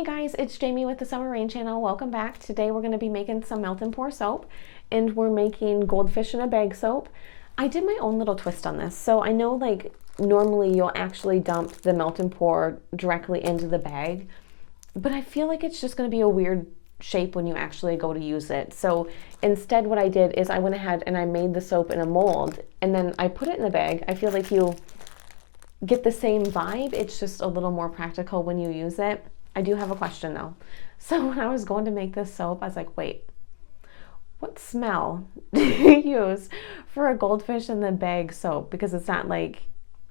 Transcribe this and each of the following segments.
Hey guys, it's Jamie with the Summer Rain channel. Welcome back. Today we're going to be making some melt and pour soap, and we're making Goldfish in a bag soap. I did my own little twist on this. So I know like normally you'll actually dump the melt and pour directly into the bag, but I feel like it's just going to be a weird shape when you actually go to use it. So instead what I did is I went ahead and I made the soap in a mold and then I put it in the bag. I feel like you get the same vibe. It's just a little more practical when you use it. I do have a question though. So when I was going to make this soap, I was like, wait, what smell do you use for a goldfish in the bag soap? Because it's not like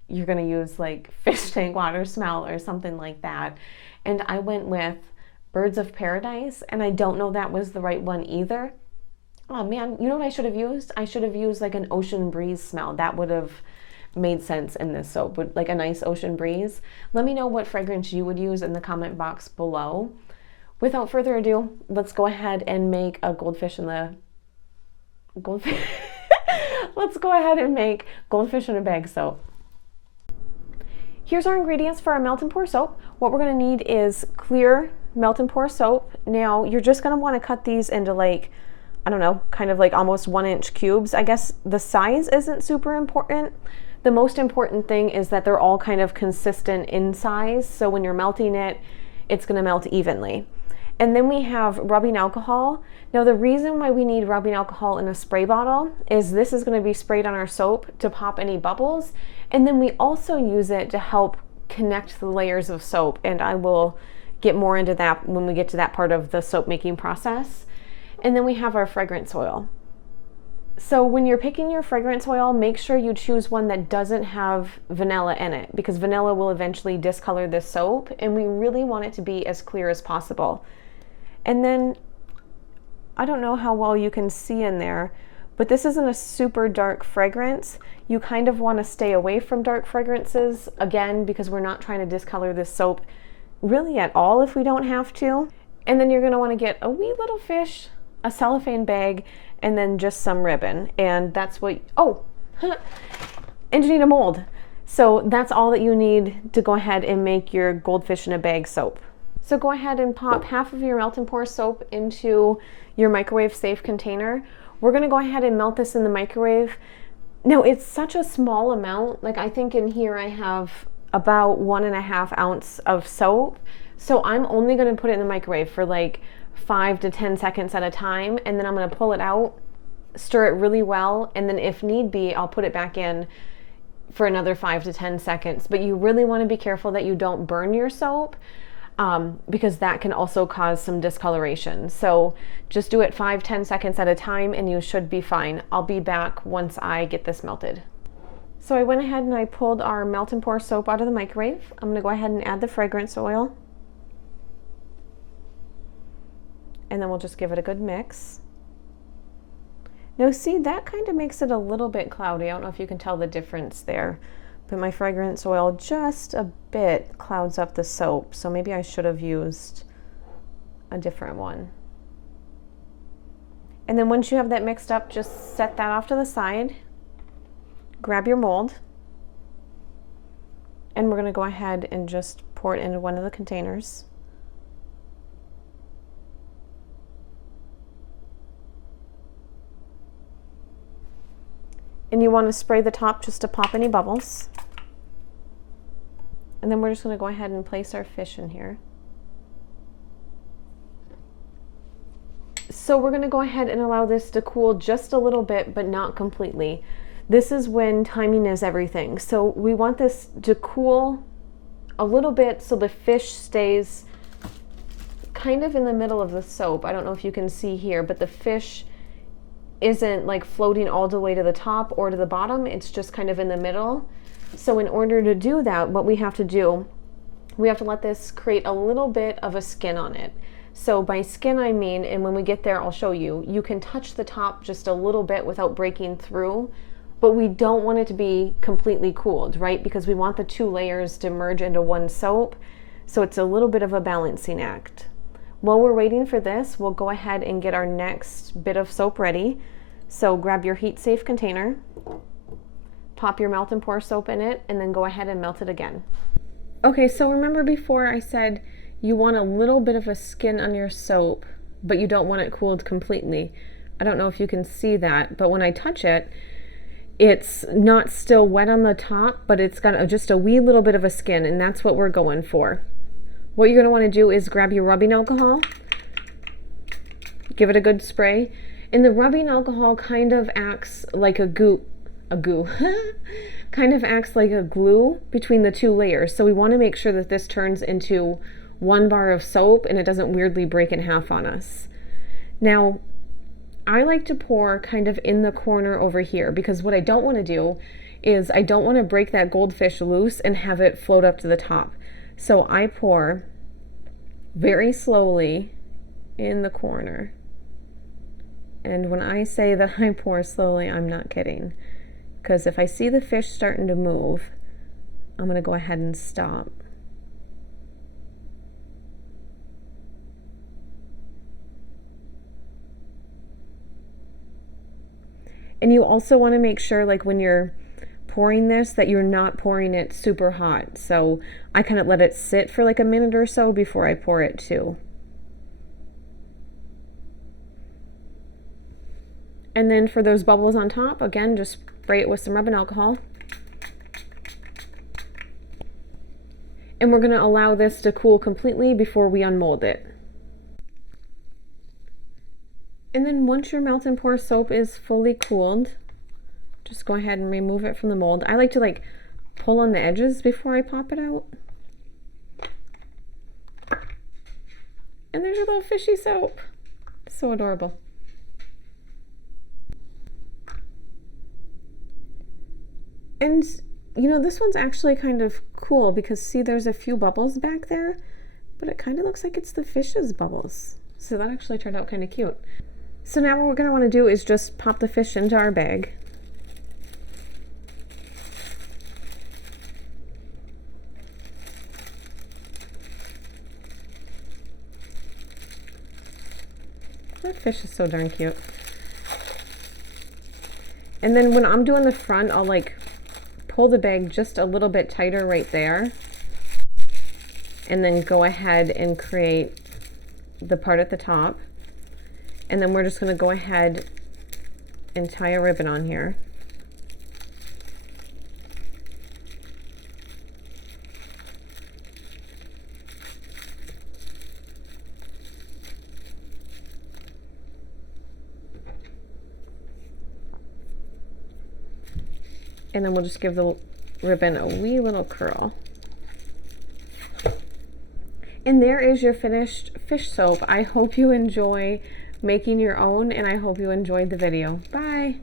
you're gonna use like fish tank water smell or something like that. And I went with Birds of Paradise, and I don't know that was the right one either. Oh man, you know what I should have used? I should have used like an ocean breeze smell. That would have made sense in this soap, with like a nice ocean breeze. Let me know what fragrance you would use in the comment box below. Without further ado, let's go ahead and make a goldfish in the goldfish. Let's go ahead and make goldfish in a bag soap. Here's our ingredients for our melt and pour soap. What we're going to need is clear melt and pour soap. Now you're just going to want to cut these into like, I don't know, kind of like almost 1-inch cubes. I guess the size isn't super important. The most important thing is that they're all kind of consistent in size. So when you're melting it, it's going to melt evenly. And then we have rubbing alcohol. Now the reason why we need rubbing alcohol in a spray bottle is this is going to be sprayed on our soap to pop any bubbles. And then we also use it to help connect the layers of soap. And I will get more into that when we get to that part of the soap making process. And then we have our fragrance oil. So when you're picking your fragrance oil, make sure you choose one that doesn't have vanilla in it, because vanilla will eventually discolor this soap, and we really want it to be as clear as possible. And then, I don't know how well you can see in there, but this isn't a super dark fragrance. You kind of want to stay away from dark fragrances, again, because we're not trying to discolor this soap really at all if we don't have to. And then you're going to want to get a wee little fish, a cellophane bag, and then just some ribbon. And that's what, and you need a mold. So that's all that you need to go ahead and make your goldfish in a bag soap. So go ahead and pop half of your melt and pour soap into your microwave safe container. We're gonna go ahead and melt this in the microwave. Now it's such a small amount. Like I think in here I have about 1.5 ounces of soap. So I'm only gonna put it in the microwave for like 5 to 10 seconds at a time, and then I'm going to pull it out, stir it really well, and then if need be, I'll put it back in for another 5 to 10 seconds. But you really want to be careful that you don't burn your soap, because that can also cause some discoloration. So just do it 5-10 seconds at a time and you should be fine. I'll be back once I get this melted. So I went ahead and I pulled our melt and pour soap out of the microwave. I'm going to go ahead and add the fragrance oil. And then we'll just give it a good mix. Now see, that kind of makes it a little bit cloudy. I don't know if you can tell the difference there, but my fragrance oil just a bit clouds up the soap. So maybe I should have used a different one. And then once you have that mixed up, just set that off to the side. Grab your mold. And we're gonna go ahead and just pour it into one of the containers. And you want to spray the top just to pop any bubbles. And then we're just going to go ahead and place our fish in here. So we're going to go ahead and allow this to cool just a little bit, but not completely. This is when timing is everything. So we want this to cool a little bit so the fish stays kind of in the middle of the soap. I don't know if you can see here, but the fish isn't like floating all the way to the top or to the bottom. It's just kind of in the middle. So in order to do that, what we have to do, we have to let this create a little bit of a skin on it. So by skin I mean, and when we get there I'll show you, you can touch the top just a little bit without breaking through, but we don't want it to be completely cooled, right? Because we want the two layers to merge into one soap. So it's a little bit of a balancing act. While we're waiting for this, we'll go ahead and get our next bit of soap ready. So grab your heat safe container, pop your melt and pour soap in it, and then go ahead and melt it again. Okay, so remember before I said you want a little bit of a skin on your soap, but you don't want it cooled completely. I don't know if you can see that, but when I touch it, it's not still wet on the top, but it's got just a wee little bit of a skin, and that's what we're going for. What you're going to want to do is grab your rubbing alcohol, give it a good spray, and the rubbing alcohol kind of acts like a goo, kind of acts like a glue between the two layers. So we want to make sure that this turns into one bar of soap and it doesn't weirdly break in half on us. Now, I like to pour kind of in the corner over here, because what I don't want to do is I don't want to break that goldfish loose and have it float up to the top. So I pour very slowly in the corner. And when I say that I pour slowly, I'm not kidding. Because if I see the fish starting to move, I'm going to go ahead and stop. And you also want to make sure, like when you're pouring this, that you're not pouring it super hot. So I kind of let it sit for like a minute or so before I pour it too. And then for those bubbles on top, again, just spray it with some rubbing alcohol. And we're going to allow this to cool completely before we unmold it. And then once your melt and pour soap is fully cooled, just go ahead and remove it from the mold. I like to like pull on the edges before I pop it out. And there's your little fishy soap. So adorable. And you know, this one's actually kind of cool because see, there's a few bubbles back there, but it kind of looks like it's the fish's bubbles. So that actually turned out kind of cute. So now what we're going to want to do is just pop the fish into our bag. That fish is so darn cute. And then when I'm doing the front, I'll like pull the bag just a little bit tighter right there. And then go ahead and create the part at the top. And then we're just going to go ahead and tie a ribbon on here. And then we'll just give the ribbon a wee little curl. And there is your finished fish soap. I hope you enjoy making your own, and I hope you enjoyed the video. Bye!